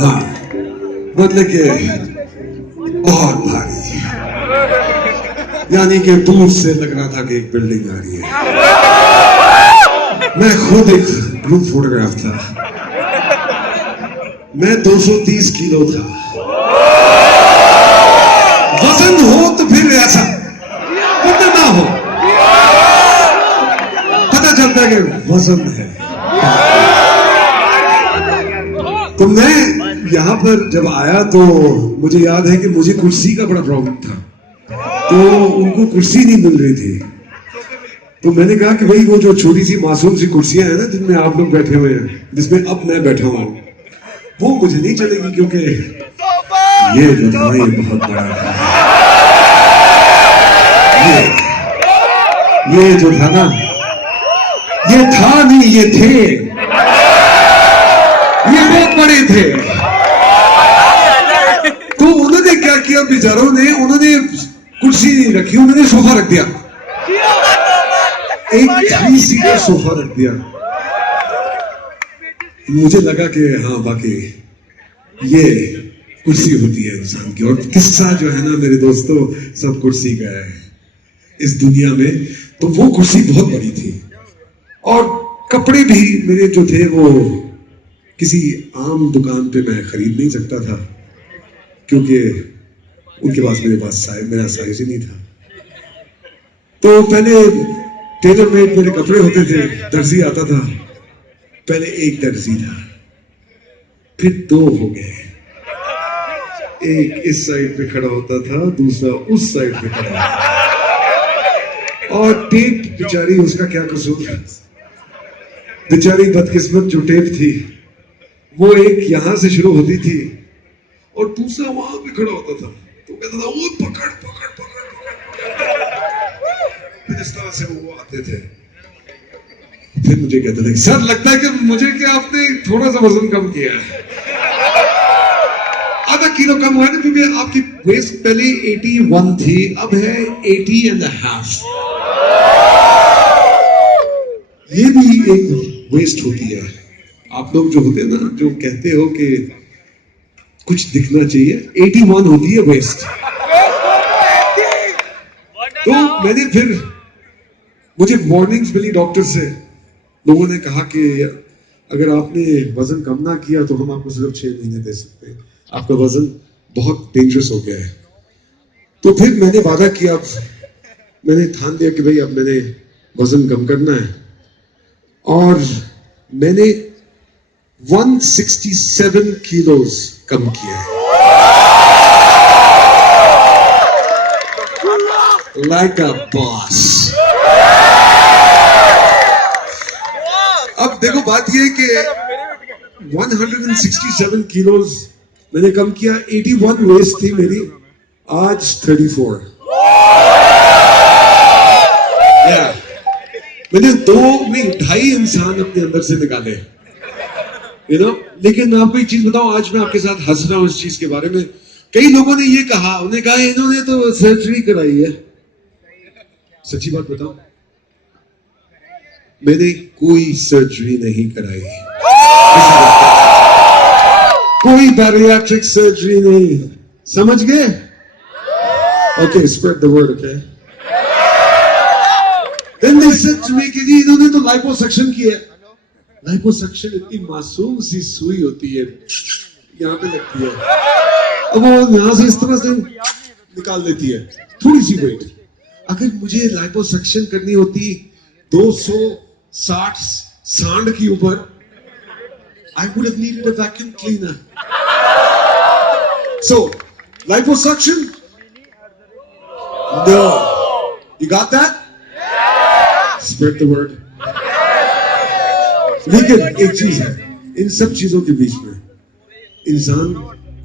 हाँ, मतलब कि बहुत भारी, यानी कि दूर से लग रहा था कि एक बिल्डिंग आ रही है। मैं खुद एक ग्रुप फोटोग्राफ था। मैं 230 किलो था। वजन हो तो फिर ऐसा, वजन ना हो पता चलता है कि वजन है। तो मैं यहां पर जब आया तो मुझे याद है कि मुझे कुर्सी का बड़ा प्रॉब्लम था, तो उनको कुर्सी नहीं मिल रही थी। तो मैंने कहा कि भाई वो जो छोटी सी मासूम सी कुर्सियां हैं ना जिनमें आप लोग बैठे हुए हैं, जिसमें अब मैं बैठा हूं, वो मुझे नहीं चलेगी, क्योंकि ये जो था ये बहुत बड़ा था। ये जो था ना, ये था नहीं, ये थे, ये बहुत बड़े थे। तो उन्होंने क्या किया बेचारों ने, उन्होंने कुर्सी नहीं रखी, उन्होंने सोफा रख दिया, एक 3 सीटर सोफा रख दिया। मुझे लगा कि हाँ बाकी ये कुर्सी होती है इंसान की। और किस्सा जो है ना मेरे दोस्तों, सब कुर्सी का है इस दुनिया में। तो वो कुर्सी बहुत बड़ी थी, और कपड़े भी मेरे जो थे वो किसी आम दुकान पे मैं खरीद नहीं सकता था, क्योंकि उनके पास मेरा साइज ही नहीं था। तो पहले टेलर मेड मेरे कपड़े होते थे, दर्जी आता था। पहले एक दर्जी था, फिर 2 हो गए। एक इस साइड पे खड़ा होता था, दूसरा उस साइड पे खड़ा होता था। और टेप बेचारी, उसका क्या कसूर था, बेचारी बदकिस्मत जो टेप थी वो एक यहां से शुरू होती थी और दूसरा वहां पे खड़ा होता था। तो कहता था वो पकड़ पकड़ पकड़ पकड़। फिर इस तरह से वो आते थे। फिर मुझे कहते थे सर लगता है कि मुझे क्या आपने थोड़ा सा वजन कम किया है, आधा किलो कम हुआ है, क्योंकि आपकी वेस्ट पहले 81 थी, अब है 80.5। ये भी एक वेस्ट होती है। आप लोग जो होते हैं ना, जो कहते हो कि कुछ दिखना चाहिए, 81 होती है वेस्ट। तो मैंने फिर, मुझे वार्निंग्स मिली डॉक्टर से। लोगों ने कहा कि अगर आपने वजन कम ना किया तो हम आपको सिर्फ 6 महीने दे सकते हैं, आपका वजन बहुत डेंजरस हो गया है। तो फिर मैंने वादा किया, मैंने ठान लिया कि भाई अब मैंने वजन कम करना है, और मैंने 167 किलोज कम किया है। Like a boss. अब देखो बात ये है कि 167 किलोज मैंने कम किया, 81 वेस्ट थी मेरी, आज 34। मैंने 2.5 इंसान अपने अंदर से निकाले, लेकिन मैं आपको एक चीज बताऊं, आज मैं आपके साथ हंस रहा हूं इस चीज के बारे में। कई लोगों ने ये कहा, उन्होंने कहा इन्होंने तो सर्जरी कराई है। सच्ची बात बताओ, मैंने कोई सर्जरी नहीं कराई, कोई बैरियाट्रिक सर्जरी नहीं, समझ गए? Okay, spread the word, okay. Then they said to me कि जी इन्होंने तो लाइपोसक्शन किया। लाइपोसक्शन इतनी मासूम सी सुई होती है, यहाँ पे लगती है, अब वो यहाँ से इस तरह से निकाल देती है थोड़ी सी वेट। अगर मुझे लाइपोसक्शन करनी होती 260 सांड के ऊपर, I would have needed a vacuum cleaner. So, liposuction? No. You got that? Spread the word. लेकिन एक चीज है, इन सब चीजों के बीच में इंसान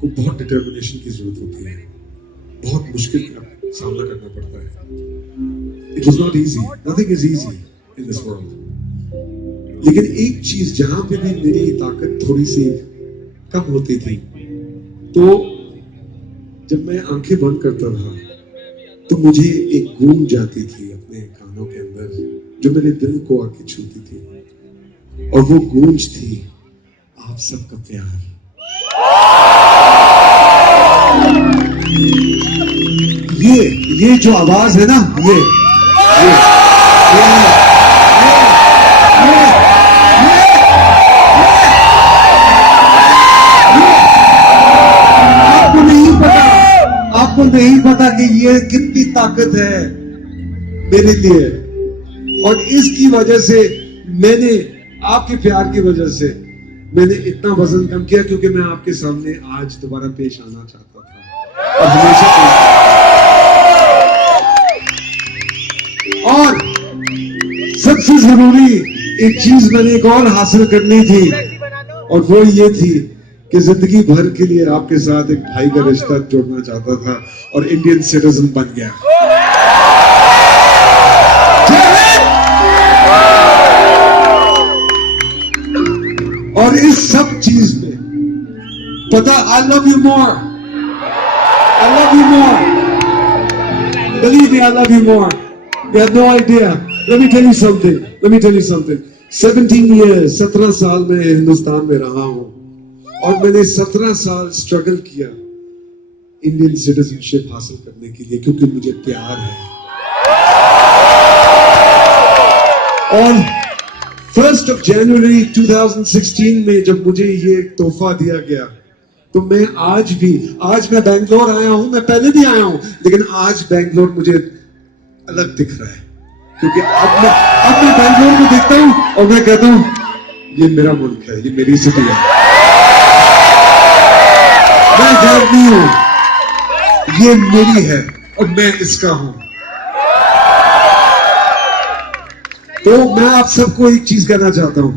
को बहुत डिटर्मिनेशन की जरूरत होती है, बहुत मुश्किल का सामना करना पड़ता है। It is not easy. Nothing is easy in this world. लेकिन एक चीज जहां पे भी मेरी ताकत थोड़ी सी कम होती थी, तो जब मैं आंखें बंद करता था तो मुझे एक गूंज जाती थी अपने कानों के अंदर, जो मेरे दिल को आके छूती थी, और वो गूंज थी आप सबका प्यार। ये जो आवाज है ना, ये आपको नहीं पता कि ये कितनी ताकत है मेरे लिए। और इसकी वजह से मैंने, आपके प्यार की वजह से मैंने इतना वजन कम किया, क्योंकि मैं आपके सामने आज दोबारा पेश आना चाहता था और हमेशा। और सबसे जरूरी एक चीज मैंने एक और हासिल करनी थी, और वो ये थी कि जिंदगी भर के लिए आपके साथ एक भाई का रिश्ता जोड़ना चाहता था, और इंडियन सिटीजन बन गया। और इस सब चीज में पता, I love you more, I love you more, believe me, I love you more. You have no idea. Let me tell you something. Let me tell you something. 17 years, 17 साल में हिंदुस्तान में रहा हूं, और मैंने 17 साल स्ट्रगल किया इंडियन सिटीजनशिप हासिल करने के लिए, क्योंकि मुझे प्यार है। और 1 जनवरी 2016 में जब मुझे ये तोहफा दिया गया, तो मैं आज मैं बेंगलोर आया हूं, मैं पहले भी आया हूं, लेकिन आज बेंगलोर मुझे अलग दिख रहा है, क्योंकि अब मैं बेंगलोर को देखता हूं और मैं कहता हूं ये मेरा मुल्क है, ये मेरी सिटी है, मैं गैर नहीं हूं, ये मेरी है और मैं इसका हूं। तो मैं आप सबको एक चीज कहना चाहता हूं,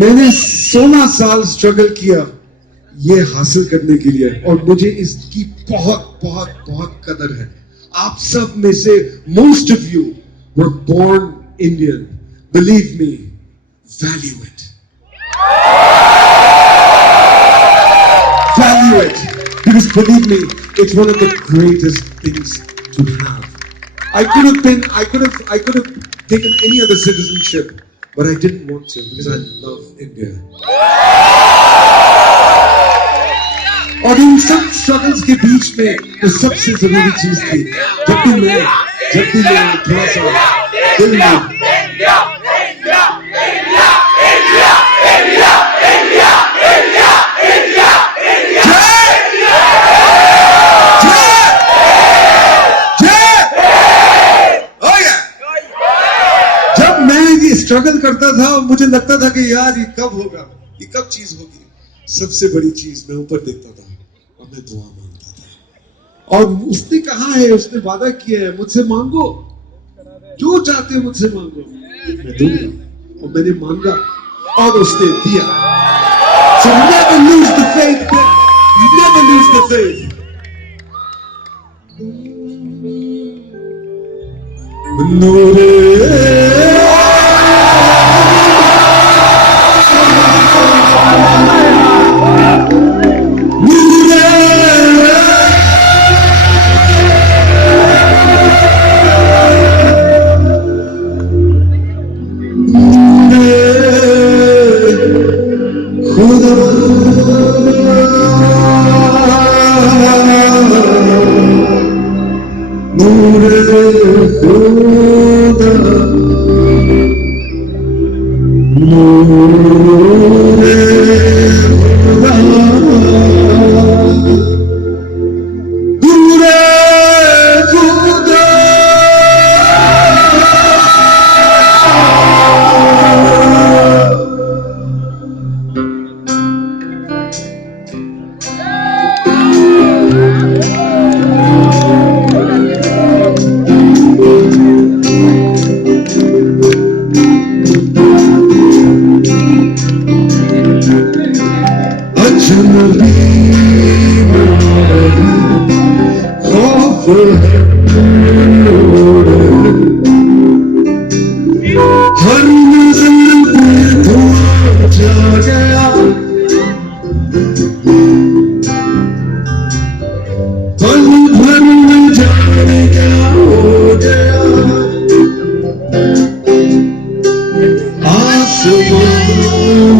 मैंने 16 साल स्ट्रगल किया ये हासिल करने के लिए, और मुझे इसकी बहुत बहुत बहुत कदर है। आप सब में से most of you were born Indian. Believe me, value it. Value it. Because believe me, it's one of the greatest things to have. I could have taken any other citizenship, but I didn't want to because I love India. और इन सब struggles के बीच में जो सबसे जरूरी चीज थी, जब भी मैं थोड़ा सा दिल में जब मैं ये स्ट्रगल करता था, मुझे लगता था कि यार ये कब होगा, ये कब चीज होगी, सबसे बड़ी चीज मैं ऊपर देखता था और मैं दुआ मांगता था। और उसने कहा है, उसने वादा किया है, मुझसे मांगो, जो चाहते हो मुझसे मांगो, मैं दूंगा। और मैंने मांगा और उसने दिया। So never lose the faith, never lose the faith. Noore